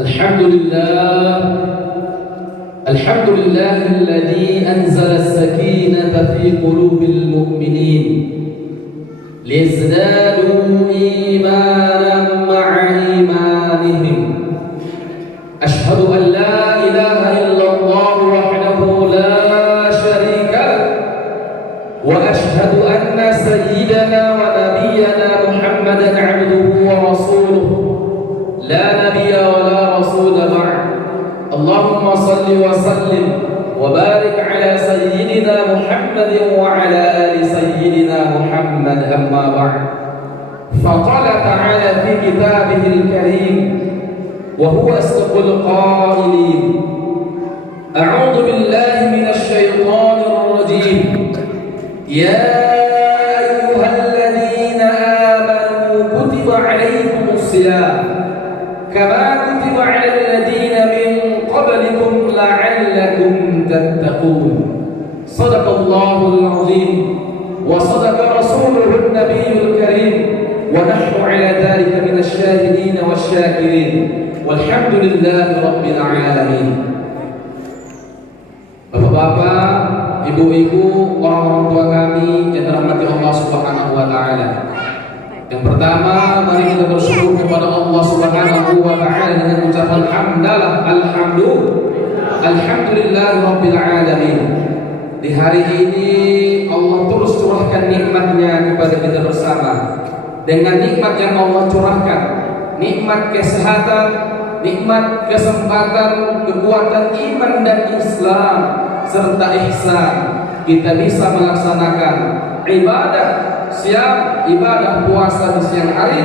الحمد لله الحمد لله الذي أنزل السكينة في قلوب المؤمنين ليزدادوا إيمانا مع إيمانهم. أشهد أن لا إله إلا الله وحده لا شريك له، وأشهد أن سيدنا ونبينا محمدا عبده ورسوله، لا نبي ولا رسول بعد. اللهم صل وسلم وبارك على سيدنا محمد وعلى آل سيدنا محمد. أما بعد، فقال تعالى في كتابه الكريم وهو أصدق القائلين: أعوذ بالله من الشيطان الرجيم. يا أيها الذين آمنوا كتب عليكم الصيام كما كتب على الذين من قبلكم لعلكم تتقون. صدق الله العظيم وصدق رسوله النبي الكريم، ونحن على ذلك من الشاهدين والشاكرين، والحمد لله رب العالمين. Bapak-bapak, ibu-ibu, orang-orang tua kami yang dirahmati Allah Subhanahu wa taala. Yang pertama, mari kita bersyukur kepada Allah Subhanahu wa taala dengan ucapan alhamdulillahirabbil alamin. Di hari ini Allah terus curahkan nikmat-Nya kepada kita bersama. Dengan nikmat yang Allah curahkan, nikmat kesehatan, nikmat kesempatan, kekuatan iman dan Islam serta ihsan, kita bisa melaksanakan ibadah siang, ibadah puasa di siang hari,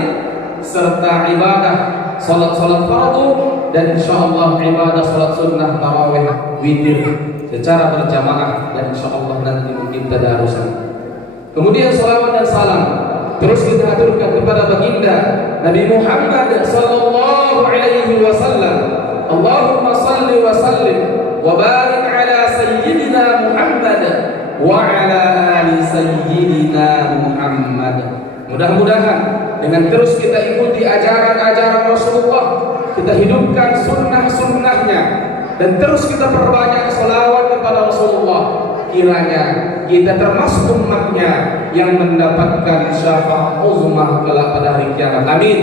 serta ibadah salat fardu, dan insyaallah ibadah salat sunnah tarawih witir secara berjamaah, dan insyaallah nanti mungkin tadarusan. Kemudian salawat dan salam terus kita aturkan kepada baginda Nabi Muhammad sallallahu alaihi wasallam. Allahumma salli wa sallim wa barik ala sayyidina Muhammad wa ala ali sayyidina Muhammad. Mudah-mudahan dengan terus kita ikuti ajaran-ajaran Rasulullah, kita hidupkan sunnah-sunnahnya, dan terus kita perbanyak salawat kepada Rasulullah, kiranya kita termasuk umatnya yang mendapatkan syafaat uzmah kelak pada hari kiamat. Amin.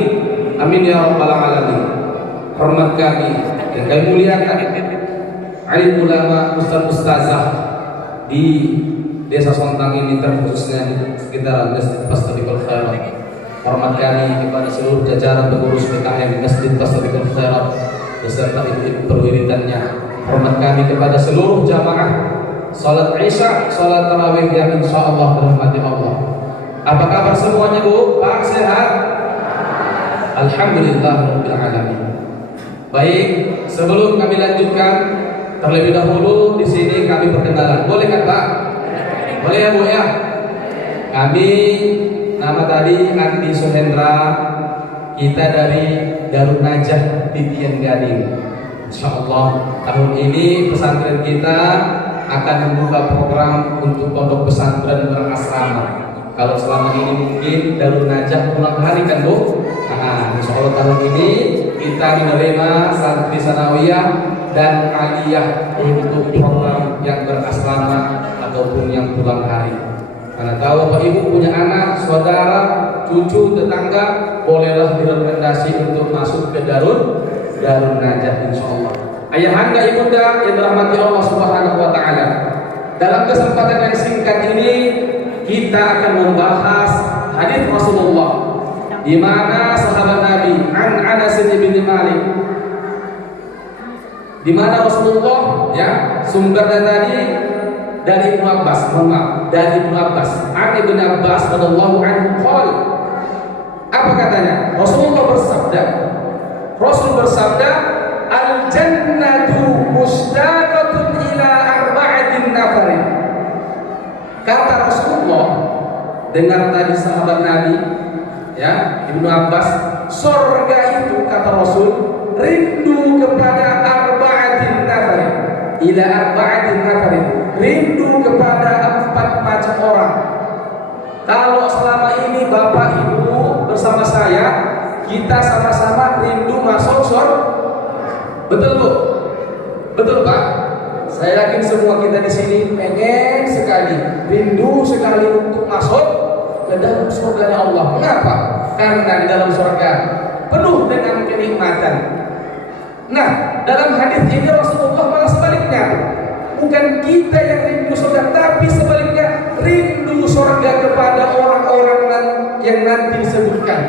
Amin ya rabbal alamin. Hormat kami yang kami muliakan alim ulama, ustaz-ustazah di Desa Sontang ini, terkhususnya di sekitar Masjid Fastabiqul Khairat. Hormat kami kepada seluruh jajaran pengurus PKM Masjid Fastabiqul Khairat beserta ibu-ibu perwiritannya. Hormat kami kepada seluruh jamaah salat Isya, salat tarawih yang insyaallah dirahmati Allah. Apa kabar semuanya, Bu? Pak, sehat? Alhamdulillahirabbil alamin. Baik, sebelum kami lanjutkan, terlebih dahulu di sini kami perkenalan. Boleh kan, Pak? Boleh ya, Bu ya? Kami nama tadi Andi Suhendra, kita dari Darun Najah Titian Gading. Insyaallah tahun ini pesantren kita akan membuka program untuk pondok pesantren berasrama. Kalau selama ini mungkin Darun Najah pulang hari kan, Bu? Nah, insyaallah tahun ini kita menerima santri sanawiyah dan aliyah untuk program yang berasrama ataupun yang pulang hari. Karena tahu Bapak Ibu punya anak, saudara, cucu, tetangga, bolehlah direkomendasi untuk masuk ke Darun Najah insyaallah. Ayahanda ibunda yang dirahmati Allah Subhanahu wa taala. Dalam kesempatan yang singkat ini kita akan membahas hadis Rasulullah di mana sahabat Nabi Anas bin Malik, di mana Rasulullah ya sumbernya tadi dari Ibnu Abbas, dari Ibnu Abbas, Ibnu Abbas radhiyallahu anhu qala. Apa katanya? Rasul bersabda, al-jannatu mushtaqatun ila arba'atin nafarin. Kata Rasulullah, dengar tadi sahabat Nabi ya, Ibnu Abbas, surga itu kata Rasul rindu kepada arba'atin nafarin, ila arba'atin nafarin, rindu kepada 4 macam orang. Kalau selama ini Bapak Ibu bersama saya, kita sama-sama rindu masuk Betul Bu? Betul Pak? Saya yakin semua kita di sini pengen sekali, rindu sekali untuk masuk ke dalam surganya Allah. Mengapa? Karena di dalam surga penuh dengan kenikmatan. Nah, dalam hadis ini Rasulullah malah sebaliknya. Bukan kita yang rindu surga, tapi sebaliknya rindu surga kepada orang-orang yang nanti disebutkan.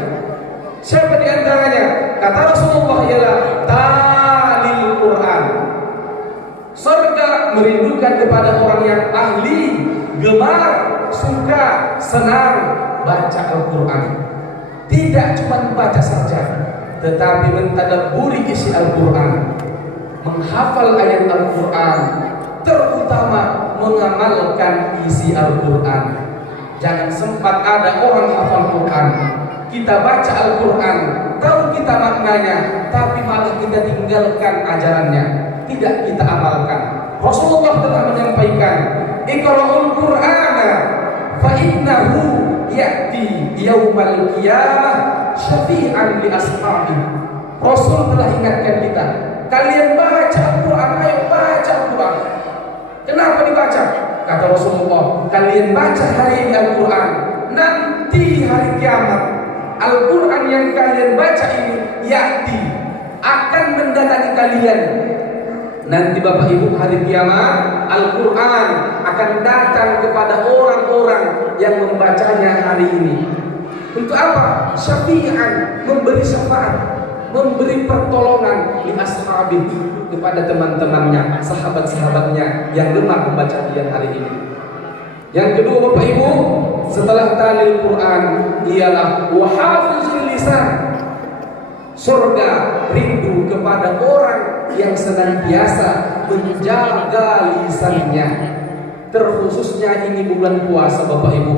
Siapa di antaranya? Kata Rasulullah ialah talil Quran. Surga merindukan kepada orang yang ahli, gemar, suka, senang baca Al-Quran. Tidak cuma baca saja, tetapi mentadabburi isi Al-Quran, menghafal ayat Al-Quran, terutama mengamalkan isi Al-Quran. Jangan sempat ada orang hafal Quran, kita baca Al-Quran, tahu kita maknanya, tapi malah kita tinggalkan ajarannya, tidak kita amalkan. Rasulullah telah menyampaikan, Iqra'ul Qur'ana fa innahu ya'ti yaumal qiyamah syafi'an li ashabi. Rasul telah ingatkan kita, kalian baca Al-Quran, ayo baca Al-Quran. Kenapa dibaca? Kata Rasulullah, kalian baca hari ini Al-Quran, nanti hari kiamat Al-Quran yang kalian baca ini ya'ti, akan mendatangi kalian. Nanti Bapak Ibu hari kiamat Al-Quran akan datang kepada orang-orang yang membacanya hari ini. Untuk apa? Syafi'an, memberi syafaat, memberi pertolongan li ashabi, kepada teman-temannya, sahabat-sahabatnya yang gemar membaca dia hari ini. Yang kedua Bapak Ibu, setelah talil Quran ialah wahafizul lisan. Surga rindu kepada orang yang senantiasa menjaga lisannya. Terkhususnya ini bulan puasa Bapak Ibu.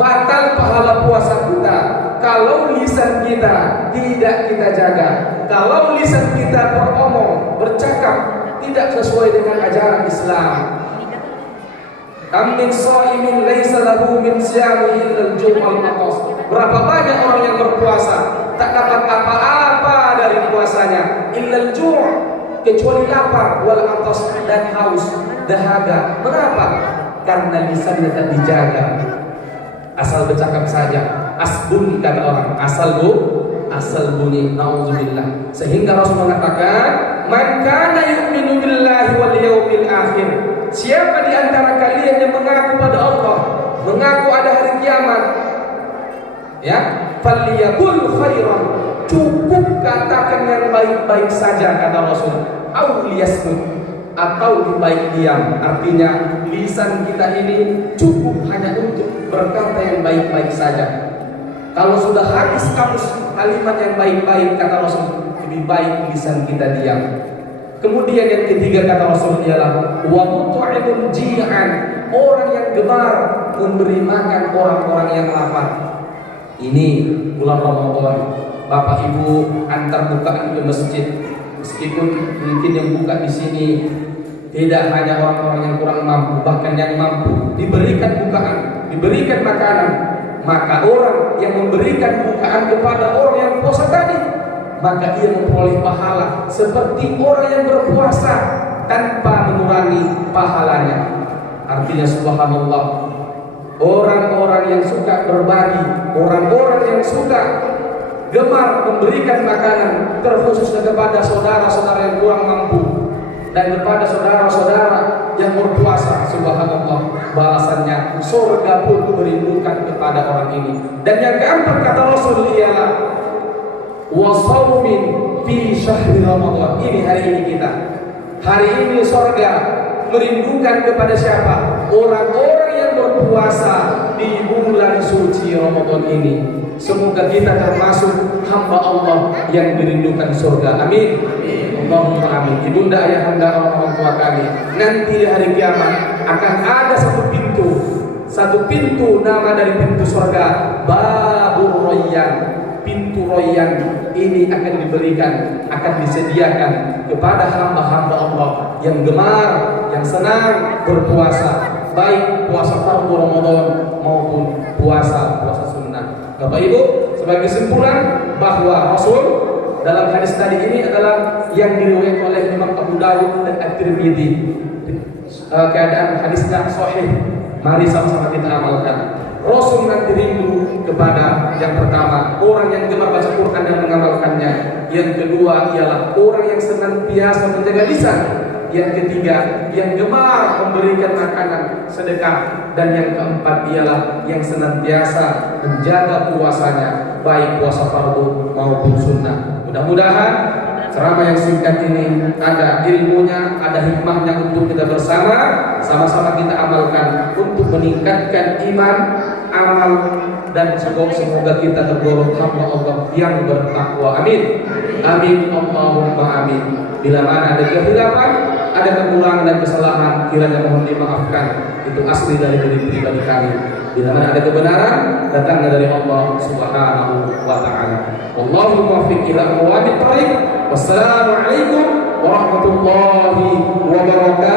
Batal pahala puasa kita kalau lisan kita tidak kita jaga. Kalau lisan kita beromong, bercakap tidak sesuai dengan ajaran Islam. Kam min shaimin laisa lahu min siyami illa al-jum' wal-'atas. Berapa banyak orang yang berpuasa tak dapat apa-apa dari puasanya, illa al-jum', kecuali lapar, wal-'atas, dan haus, dahaga. Mengapa? Karena lisannya tak dijaga. Asal bercakap saja, asbun kata orang, asal bunyi, naudzubillah. Sehingga Rasul mengatakan, man kana yu'minu billahi wal yawmil akhir. Siapa di antara kalian yang mengaku pada Allah, mengaku ada hari kiamat, ya, falyaqul khairan, cukup katakan yang baik-baik saja kata Rasul, au liyasmut, atau baik diam. Artinya lisan kita ini cukup hanya untuk berkata yang baik-baik saja. Kalau sudah habis kamus kalimat yang baik-baik kata Rasul, lebih baik lisan kita diam. Kemudian yang ketiga kata Rasul ialah wa mut'imul ji'an, orang yang gemar memberi makan orang-orang yang lapar. Ini bulan Ramadan, Bapak Ibu antar bukaan ke masjid. Meskipun mungkin yang buka di sini tidak hanya orang-orang yang kurang mampu, bahkan yang mampu diberikan bukaan, diberikan makanan, maka orang yang memberikan bukaan kepada orang yang puasa tadi, maka ia memperoleh pahala seperti orang yang berpuasa tanpa mengurangi pahalanya. Artinya subhanallah, orang-orang yang suka berbagi, orang-orang yang suka gemar memberikan makanan, terkhususnya kepada saudara-saudara yang kurang mampu dan kepada saudara-saudara yang berpuasa, subhanallah, balasannya surga pun merindukan kepada orang ini. Dan yang keempat kata Rasul ialah wasaumin fi syahri Ramadan. Ini hari ini kita, hari ini surga merindukan kepada siapa? Orang-orang yang berpuasa di bulan suci Ramadan ini. Semoga kita termasuk hamba Allah yang dirindukan surga. Amin. Allahumma amin. Ibunda ayahanda orang tua kami, nanti di hari kiamat akan ada satu pintu nama dari pintu surga, Babur Rayyan. Pintu Rayyan ini akan diberikan, akan disediakan kepada hamba-hamba Allah yang gemar, yang senang berpuasa, baik puasa fardu Ramadan maupun puasa sunnah. Bapak Ibu, sebagai kesimpulan bahwa Rasul dalam hadis tadi ini adalah yang diriwayatkan oleh Imam Abu Dawud dan At-Tirmidzi. Keadaan hadisnya sahih. Mari sama-sama kita amalkan. Rasul nanti rindu kepada yang pertama orang yang gemar baca Quran dan mengamalkannya. Yang kedua ialah orang yang senantiasa menjaga lisan. Yang ketiga yang gemar memberikan makanan sedekah. Dan yang keempat ialah yang senantiasa menjaga puasanya, baik puasa fardu maupun sunnah. Mudah-mudahan ceramah yang singkat ini ada ilmunya, ada hikmahnya untuk kita bersama, sama-sama kita amalkan untuk meningkatkan iman, amal, dan semoga kita tergolong hamba Allah yang bertakwa. Amin. Amin. Allahumma amin. Bila mana ada kehilafan, ada kekurangan dan kesalahan, kiranya mohon dimaafkan. Itu asli dari diri pribadi kami. Bila mana ada kebenaran, datangnya dari Allah Subhanahu wa ta'ala. Wallahu muwaffiq ila aqwamit thoriq. Wassalamualaikum warahmatullahi wabarakatuh.